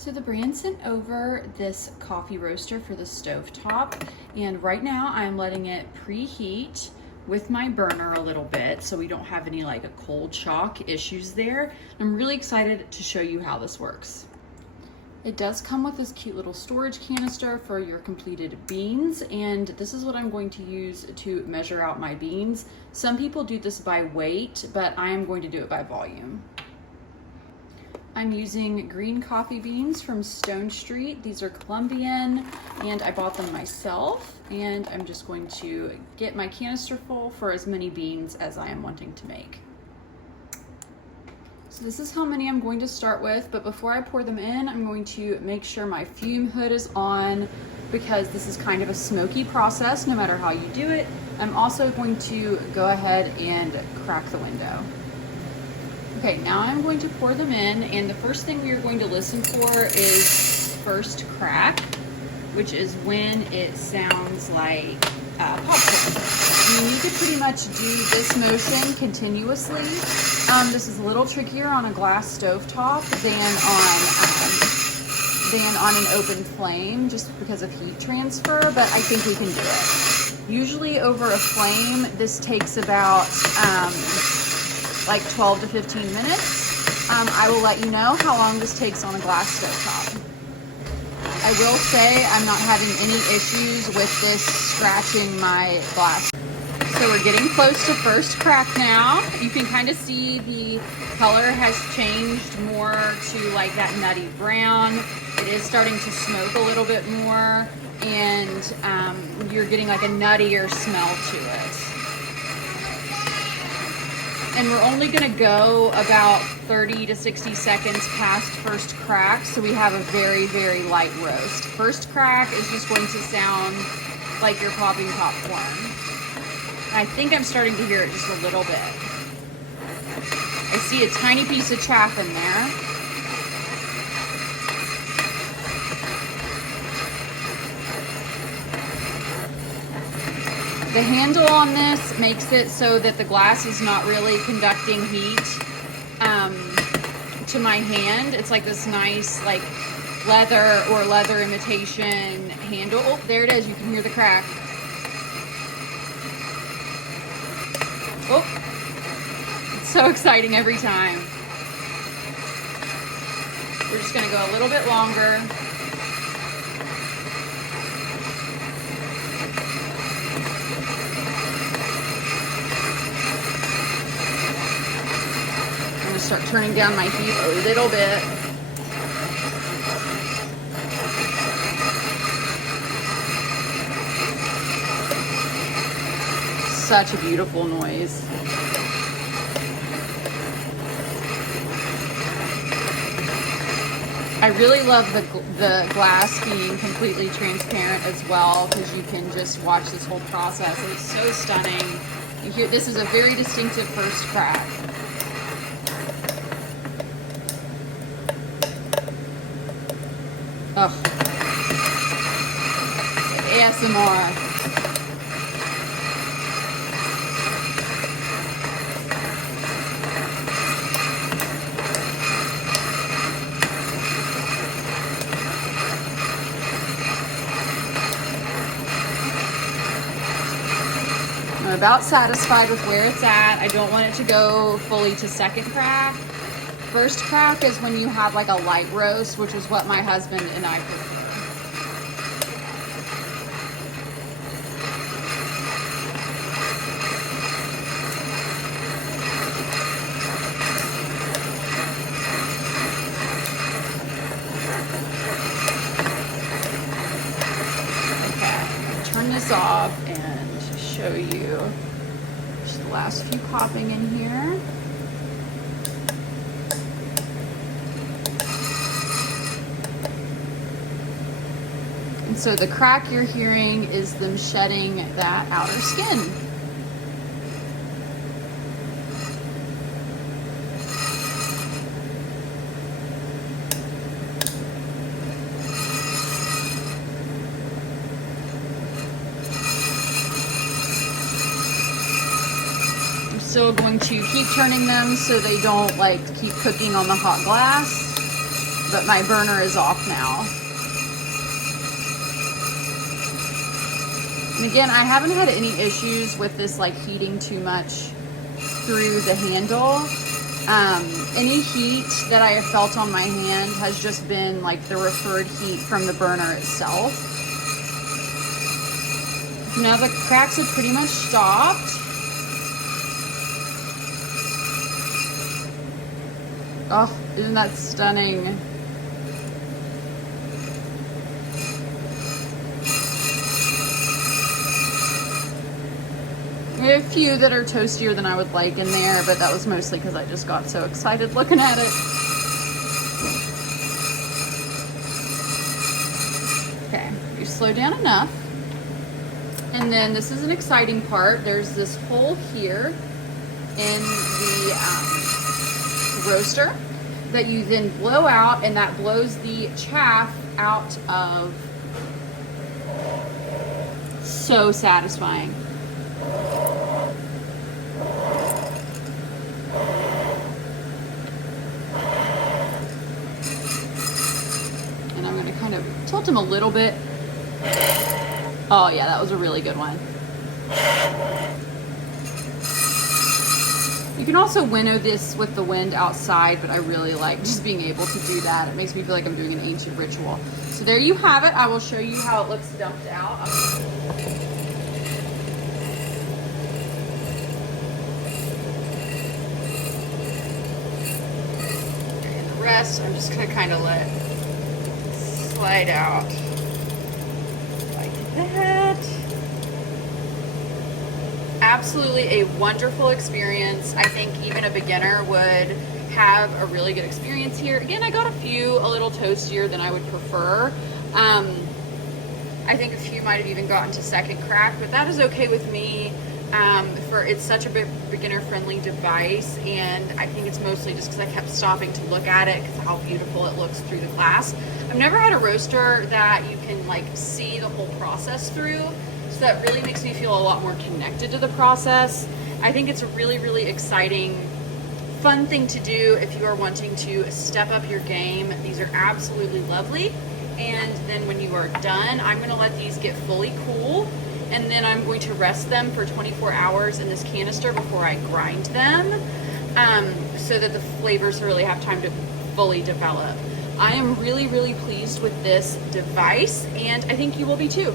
So the brand sent over this coffee roaster for the Stovetop, and right now I'm letting it preheat with my burner a little bit so we don't have any like a cold shock issues there. I'm really excited to show you how this works. It does come with this cute little storage canister for your completed beans, and this is what I'm going to use to measure out my beans. Some people do this by weight, but I am going to do it by volume. I'm using green coffee beans from Stone Street. These are Colombian, and I bought them myself, and I'm just going to get my canister full for as many beans as I am wanting to make. So this is how many I'm going to start with, but before I pour them in, I'm going to make sure my fume hood is on because this is kind of a smoky process no matter how you do it. I'm also going to go ahead and crack the window. Okay, now I'm going to pour them in, and the first thing we are going to listen for is first crack, which is when it sounds like popcorn. You need to pretty much do this motion continuously. This is a little trickier on a glass stovetop than on an open flame, just because of heat transfer, but I think we can do it. Usually over a flame, this takes about like 12 to 15 minutes. I will let you know how long this takes on a glass stovetop. I will say I'm not having any issues with this scratching my glass. So we're getting close to first crack now. You can kind of see the color has changed more to like that nutty brown. It is starting to smoke a little bit more, and you're getting like a nuttier smell to it. And we're only gonna go about 30 to 60 seconds past first crack, so we have a very, very light roast. First crack is just going to sound like you're popping popcorn. I think I'm starting to hear it just a little bit. I see a tiny piece of chaff in there. The handle on this makes it so that the glass is not really conducting heat to my hand. It's like this nice like leather imitation handle. Oh, there it is. You can hear the crack. Oh, it's so exciting every time. We're just gonna go a little bit longer. Start turning down my heat a little bit. Such a beautiful noise. I really love the glass being completely transparent as well, because you can just watch this whole process. It's so stunning. You hear, this is a very distinctive first crack. Oh, ASMR. I'm about satisfied with where it's at. I don't want it to go fully to second crack. First crack is when you have like a light roast, which is what my husband and I prefer. Okay, I'm gonna turn this off and show you just the last few popping in here. And so the crack you're hearing is them shedding that outer skin. I'm still going to keep turning them so they don't like keep cooking on the hot glass. but my burner is off now. And again, I haven't had any issues with this like heating too much through the handle. Any heat that I have felt on my hand has just been like the referred heat from the burner itself. Now the cracks have pretty much stopped. Oh, isn't that stunning? There are a few that are toastier than I would like in there, but that was mostly because I just got so excited looking at it. Okay, you slow down enough. And then this is an exciting part. There's this hole here in the roaster that you then blow out, and that blows the chaff out of. So satisfying. And I'm going to kind of tilt them a little bit. Oh yeah, that was a really good one. You can also winnow this with the wind outside, but I really like just being able to do that. It makes me feel like I'm doing an ancient ritual. So there you have it. I will show you how it looks dumped out. And the rest, I'm just gonna kind of let slide out like that. Absolutely a wonderful experience. I think even a beginner would have a really good experience here. Again, I got a few a little toastier than I would prefer. I think a few might have even gotten to second crack, but that is okay with me. It's such a beginner friendly device, and I think it's mostly just because I kept stopping to look at it because of how beautiful it looks through the glass. I've never had a roaster that you can like see the whole process through, so that really makes me feel a lot more connected to the process. I think it's a really, really exciting, fun thing to do if you are wanting to step up your game. These are absolutely lovely. And then when you are done, I'm going to let these get fully cool, and then I'm going to rest them for 24 hours in this canister before I grind them, so that the flavors really have time to fully develop. I am really, really pleased with this device, and I think you will be too.